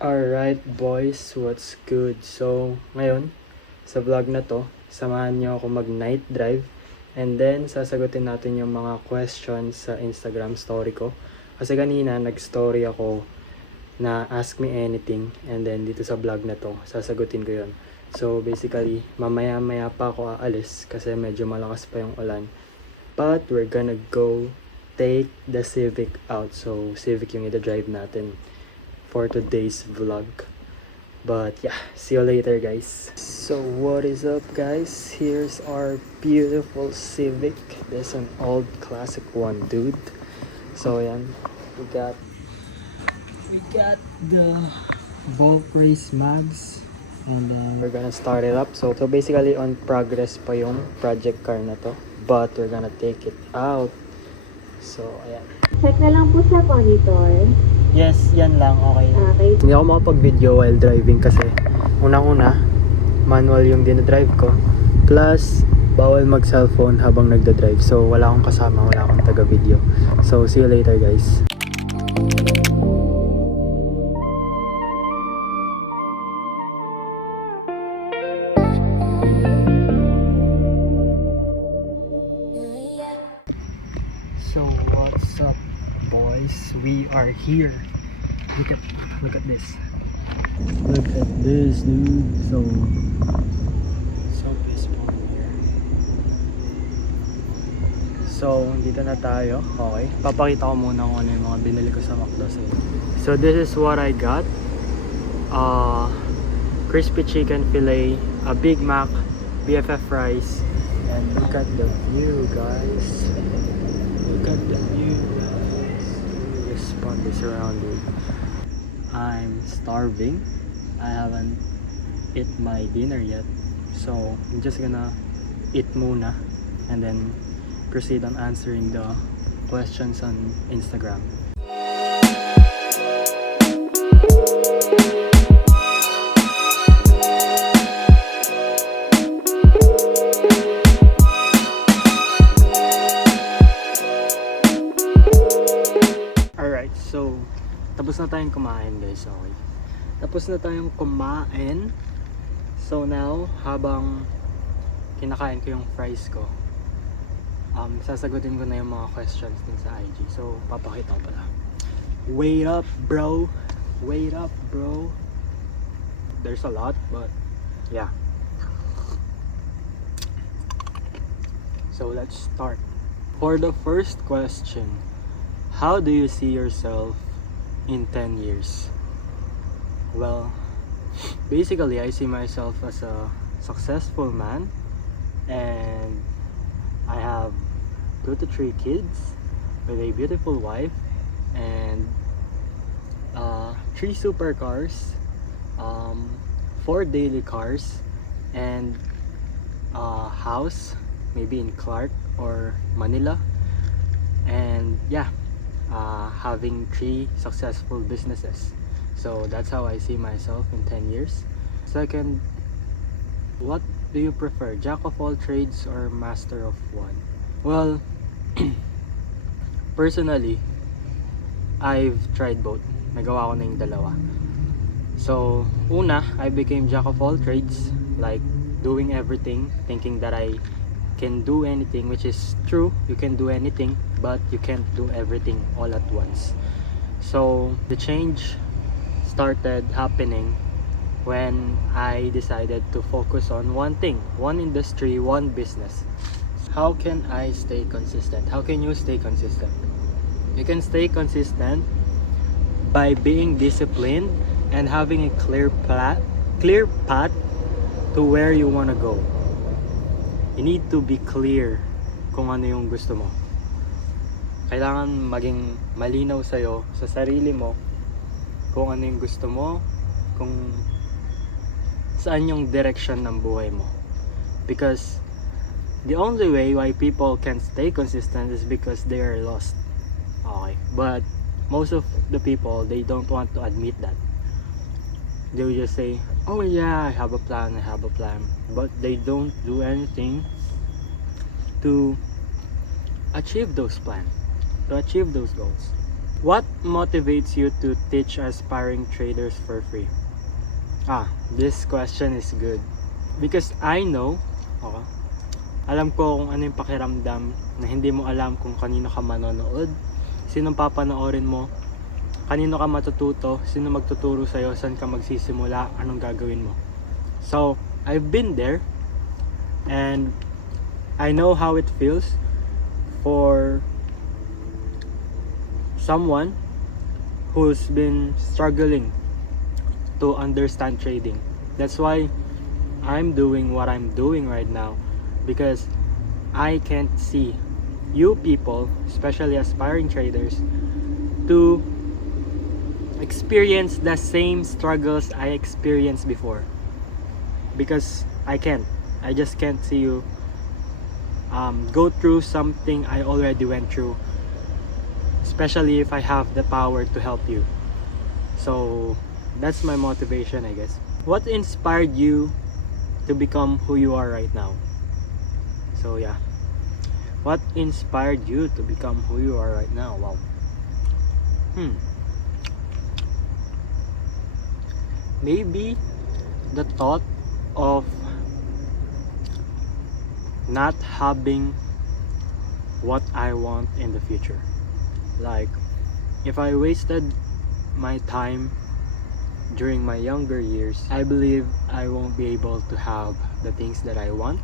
Alright boys, what's good? So, ngayon, sa vlog na to, samahan nyo ako mag-night drive and then sasagutin natin yung mga questions sa Instagram story ko. Kasi kanina, nag-story ako na ask me anything and then dito sa vlog na to, sasagutin ko yon. So, basically, mamaya-maya pa ako aalis kasi medyo malakas pa yung ulan. But, we're gonna go take the Civic out. So, Civic yung ida-drive natin for today's vlog. But yeah, see you later guys. So what is up guys? Here's our beautiful Civic. This is an old classic one, dude. So yan, we got the Volk Race mags and then we're gonna start it up. So basically on progress pa yung project car na to, but we're gonna take it out. So ayan. Check na lang po sa monitor. Yes, yan lang, okay. Okay. Hindi ako makapag-video while driving kasi unang-una, manual yung dinadrive ko. Plus, bawal mag-cellphone habang nagda-drive. So, wala akong kasama, wala akong taga-video. So, see you later guys. So, what's up boys? We are here. Look at this. Look at this, dude. So peaceful here. So, dito na tayo. Okay. Papakita ko muna kung ano yung mga binili ko sa McDo. So, this is what I got. Crispy chicken fillet, a Big Mac, BFF fries, and look at the view, guys. Look at the view, guys. Just spun this around, dude. I'm starving. I haven't eat my dinner yet, so I'm just gonna eat muna and then proceed on answering the questions on Instagram. Alright, so tapos na tayong kumain guys, okay. Tapos na tayong kumain. So now, habang kinakain ko yung fries ko, sasagutin ko na yung mga questions din sa IG. So, papakita ko pala. Wait up bro. Wait up bro. There's a lot, but yeah. So let's start. For the first question, how do you see yourself in 10 years? Well, basically I see myself as a successful man and I have 2 to 3 kids with a beautiful wife and 3 supercars, 4 daily cars, and a house maybe in Clark or Manila, and yeah, having 3 successful businesses. So that's how I see myself in 10 years. Second, what do you prefer, jack of all trades or master of one? Well, personally, I've tried both. Nagawa ko na yung dalawa. So, una, I became jack of all trades, like doing everything, thinking that I can do anything, which is true. You can do anything, but you can't do everything all at once. So the change started happening when I decided to focus on one thing, one industry, one business. How can I stay consistent? How can you stay consistent? You can stay consistent by being disciplined and having a clear path to where you want to go. You need to be clear kung ano yung gusto mo. Kailangan maging malinaw sa'yo, sa sarili mo, kung ano yung gusto mo, kung saan yung direction ng buhay mo. Because the only way why people can stay consistent is because they are lost. Okay. But most of the people, they don't want to admit that. They will just say, oh yeah, I have a plan. But they don't do anything to achieve those plans, to achieve those goals. What motivates you to teach aspiring traders for free? This question is good. Because I know, okay, alam ko kung ano yung pakiramdam na hindi mo alam kung kanino ka manonood, sinong papanoorin mo, kanino ka matututo, sino magtuturo sa'yo, saan ka magsisimula, anong gagawin mo. So, I've been there and I know how it feels for someone who's been struggling to understand trading. That's why I'm doing what I'm doing right now, because I can't see you people, especially aspiring traders, to experience the same struggles I experienced before. Because I just can't see you go through something I already went through, especially if I have the power to help you. So that's my motivation, I guess. What inspired you to become who you are right now? So yeah, what inspired you to become who you are right now? Wow. Maybe the thought of not having what I want in the future. Like, if I wasted my time during my younger years, I believe I won't be able to have the things that I want,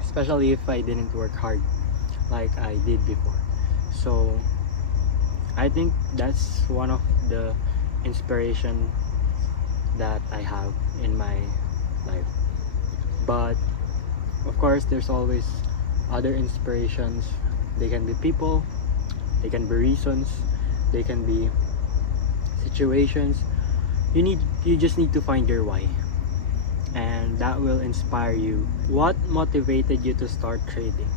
especially if I didn't work hard like I did before. So I think that's one of the inspiration that I have in my life. But of course, there's always other inspirations. They can be people, they can be reasons, they can be situations. You just need to find your why, and that will inspire you. What motivated you to start trading?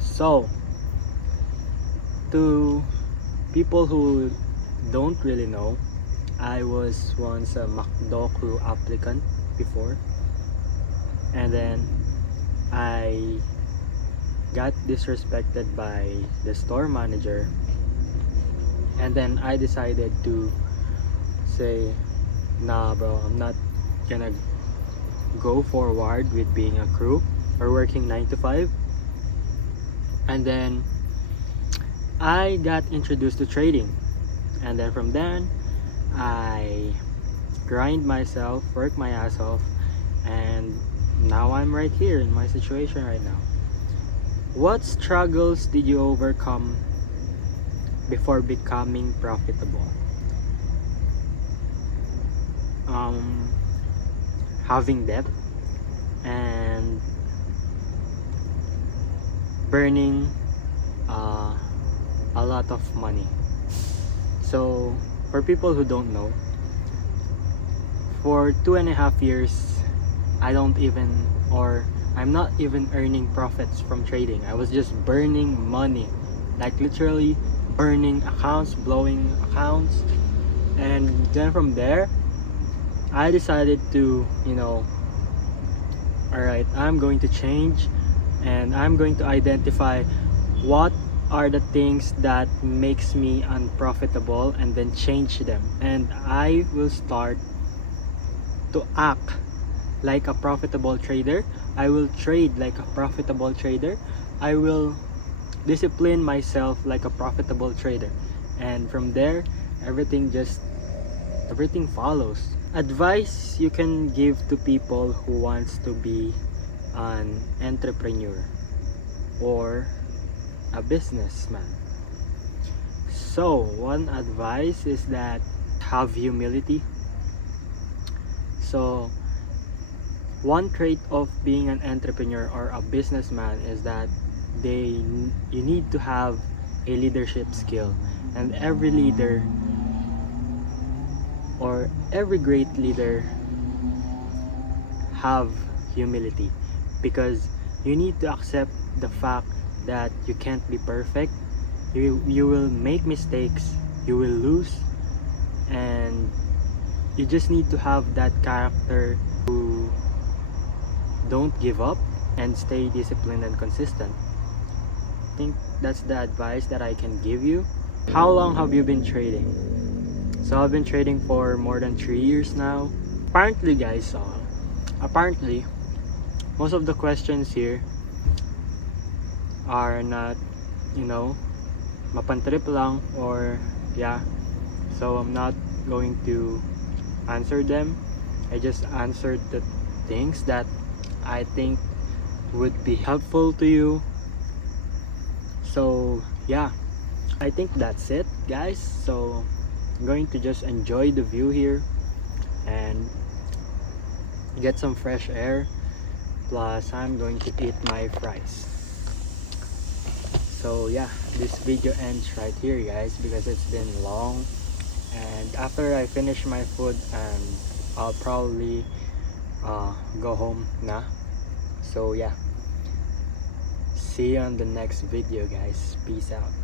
So, to people who don't really know, I was once a McDo crew applicant before, and then I got disrespected by the store manager, and then I decided to say, nah bro, I'm not gonna go forward with being a crew or working 9 to 5. And then I got introduced to trading, and then from then I grind myself, work my ass off, and now I'm right here in my situation right now. What struggles did you overcome before becoming profitable? Having debt and burning a lot of money. So for people who don't know, for 2.5 years I'm not even earning profits from trading. I was just burning money, like literally burning accounts, blowing accounts. And then from there I decided to, alright, I'm going to change, and I'm going to identify what are the things that makes me unprofitable, and then change them. And I will start to act like a profitable trader. I will trade like a profitable trader. I will discipline myself like a profitable trader. And from there, everything follows. Advice you can give to people who wants to be an entrepreneur or a businessman. So one advice is that have humility. So one trait of being an entrepreneur or a businessman is that you need to have a leadership skill, and every leader or every great leader have humility, because you need to accept the fact that you can't be perfect. You will make mistakes, you will lose, and you just need to have that character to don't give up and stay disciplined and consistent. I think that's the advice that I can give you. How long have you been trading? So I've been trading for more than 3 years now. Apparently guys, apparently most of the questions here are not, you know, mapantrip lang, or yeah. So I'm not going to answer them. I just answered the things that I think would be helpful to you. So yeah, I think that's it guys. So I'm going to just enjoy the view here and get some fresh air, plus I'm going to eat my fries. So yeah, this video ends right here guys, because it's been long, and after I finish my food, and I'll probably go home na. So yeah, see you on the next video guys. Peace out.